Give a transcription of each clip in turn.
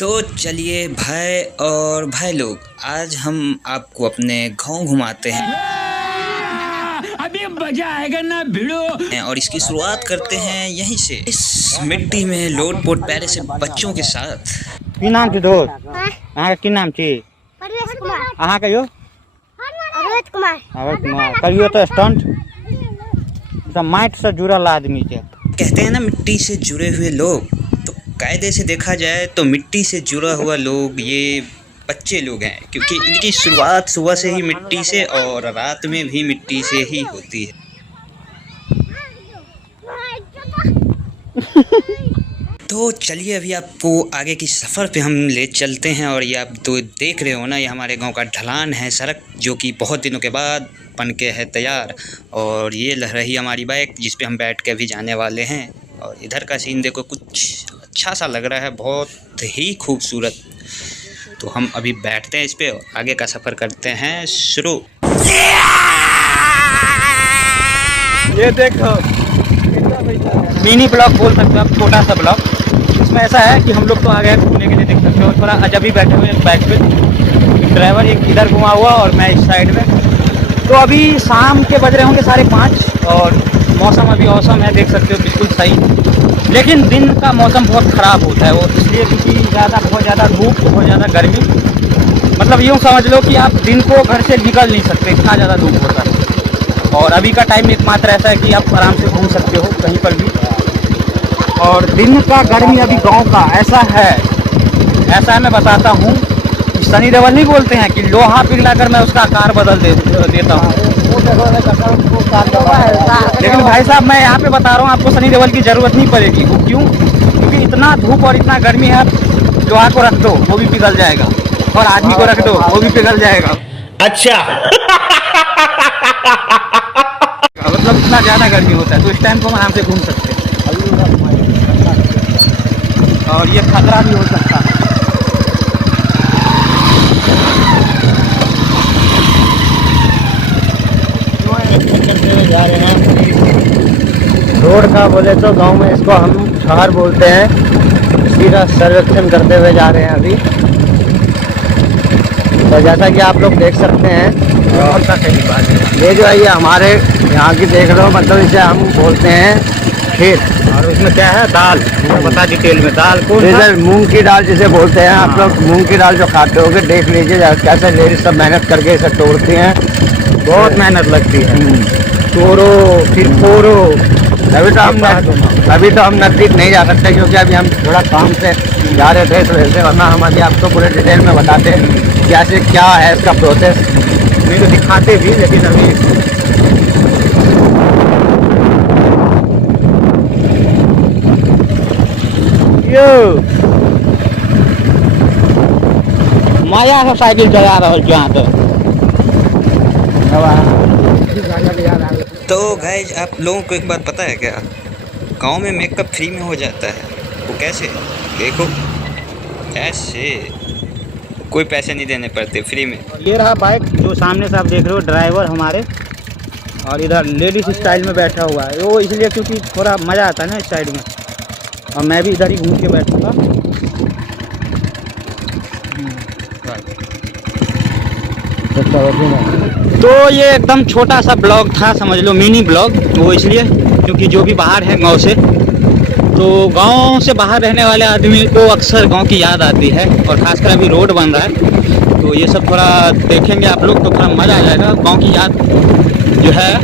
तो चलिए भाई और भाई लोग, आज हम आपको अपने गांव घुमाते हैं। अभी मजा आएगा ना भिड़ो। और इसकी शुरुआत करते हैं यहीं से, इस मिट्टी में लोट पोट प्यारे से बच्चों के साथ। की नाम थी दोस्त? अहाँ की नाम थी? अहाँ कहियो? अवध कुमार। कहियो तो स्टंट सब माइट से जुड़ल आदमी के। कहते हैं ना, मिट्टी से जुड़े हुए लोग। तो कायदे से देखा जाए तो मिट्टी से जुड़ा हुआ लोग ये बच्चे लोग हैं, क्योंकि इनकी शुरुआत सुबह से ही मिट्टी से और रात में भी मिट्टी से ही होती है। तो चलिए अभी आपको आगे की सफ़र पे हम ले चलते हैं। और ये आप तो देख रहे हो ना, ये हमारे गांव का ढलान है सड़क, जो कि बहुत दिनों के बाद बन के है तैयार। और ये लग रही हमारी बाइक, जिस पे हम बैठ के भी जाने वाले हैं। और इधर का सीन देखो, कुछ अच्छा सा लग रहा है, बहुत ही खूबसूरत। तो हम अभी बैठते हैं इस पे और आगे का सफ़र करते हैं शुरू। ये देखो, मिनी ब्लॉक बोल सकते हो आप, छोटा सा ब्लॉक। इसमें ऐसा है कि हम लोग तो आ गए घूमने के लिए, देख सकते हो। थोड़ा अजब बैठे हुए हैं बाइक पे, ड्राइवर एक इधर घुमा हुआ और मैं इस साइड में। तो अभी शाम के बज रहे होंगे 5:30 और मौसम अभी औसम है, देख सकते हो, बिल्कुल सही। लेकिन दिन का मौसम बहुत ख़राब होता है, वो इसलिए क्योंकि बहुत ज़्यादा धूप, बहुत ज़्यादा गर्मी। मतलब यूँ समझ लो कि आप दिन को घर से निकल नहीं सकते, इतना ज़्यादा धूप होता है। और अभी का टाइम एकमात्र ऐसा है कि आप आराम से घूम सकते हो कहीं पर भी। और दिन का गर्मी अभी गांव का ऐसा है मैं बताता हूँ। सनी देओल नहीं बोलते हैं कि लोहा पिघलाकर मैं उसका आकार बदल देता हूँ। लेकिन भाई साहब, मैं यहाँ पे बता रहा हूँ आपको, सनी देओल की ज़रूरत नहीं पड़ेगी। वो क्यों? क्योंकि इतना धूप और इतना गर्मी है, लोहा को रख दो वो भी पिघल जाएगा, और आदमी को रख दो वो भी पिघल जाएगा। अच्छा। मतलब इतना ज़्यादा गर्मी होता है, तो इस टाइम को हम आराम से घूम सकते हैं। और ये खतरा भी हो सकता है। जा रहे हैं रोड का, बोले तो गांव में इसको हम छार बोलते हैं। इसी का सर्वेक्षण करते हुए जा रहे हैं अभी। तो जैसा कि आप लोग देख सकते हैं, और का सही बात है, ये जो है ये हमारे यहाँ की देख रहे हो, मतलब इसे हम बोलते हैं खेत। और उसमें क्या है? दाल। बता डिटेल में, दाल को जैसे मूंग की दाल जिसे बोलते हैं आप लोग, मूंग की दाल जो खाते होगे, देख लीजिए कैसे लेडीज सब मेहनत करके इसे तोड़ती हैं। बहुत मेहनत लगती है, तोड़ो फिर फोड़ो। अभी तो हम नज़दीक नहीं जा सकते, क्योंकि अभी हम थोड़ा काम से जा रहे थे, तो वैसे वरना हम अभी आपको पूरे डिटेल में बताते कैसे क्या है इसका प्रोसेस। नहीं तो दिखाते भी, लेकिन अभी माया से साइकिल चला रहा है यहाँ तो गाइज, आप लोगों को एक बात पता है क्या? गांव में मेकअप फ्री में हो जाता है। वो कैसे? देखो ऐसे, कोई पैसे नहीं देने पड़ते, फ्री में। ये रहा बाइक जो सामने से आप देख रहे हो, ड्राइवर हमारे। और इधर लेडीज स्टाइल में बैठा हुआ है, वो इसलिए क्योंकि थोड़ा मज़ा आता है ना इस साइड में। और मैं भी इधर ही घूम के बैठूँगा। तो ये एकदम छोटा सा ब्लॉग था, समझ लो मिनी ब्लॉग। वो इसलिए क्योंकि जो भी बाहर है गांव से, तो गांव से बाहर रहने वाले आदमी को अक्सर गांव की याद आती है। और खासकर अभी रोड बन रहा है, तो ये सब थोड़ा देखेंगे आप लोग तो थोड़ा मज़ा आ जाएगा। गांव की याद जो है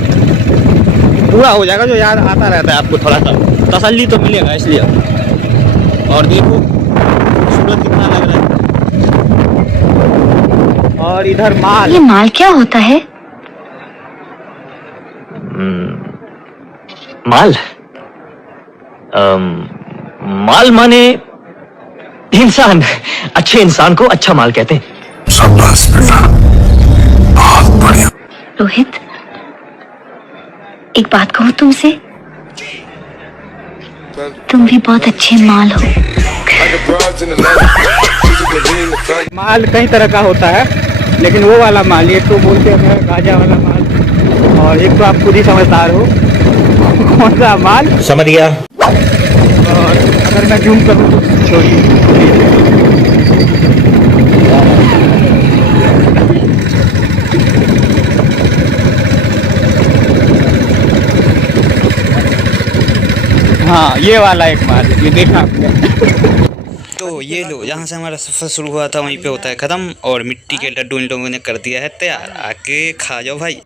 पूरा हो जाएगा, जो याद आता रहता है आपको, थोड़ा सा तसल्ली तो मिलेगा इसलिए। और देखो खूबसूरत कितना लग रहा है। और इधर माल। ये माल क्या होता है? माल माल माने इंसान। अच्छे इंसान को अच्छा माल कहते हैं। शाबाश बेटा, बहुत बढ़िया। रोहित, एक बात कहूँ तुमसे, तुम भी बहुत अच्छे माल हो। माल कई तरह का होता है, लेकिन वो वाला माल, एक तो बोलते हैं गाजा वाला माल, और एक तो आप खुद ही समझदार हो कौन सा माल। समझ गया। और अगर मैं जूम करूँ तो छोड़िए। हाँ ये वाला एक माल, ये देखा आपने। तो ये लो, जहाँ से हमारा सफ़र शुरू हुआ था वहीं पे होता है ख़त्म, और मिट्टी के लड्डू इन लोगों ने कर दिया है तैयार। आके खा जाओ भाई।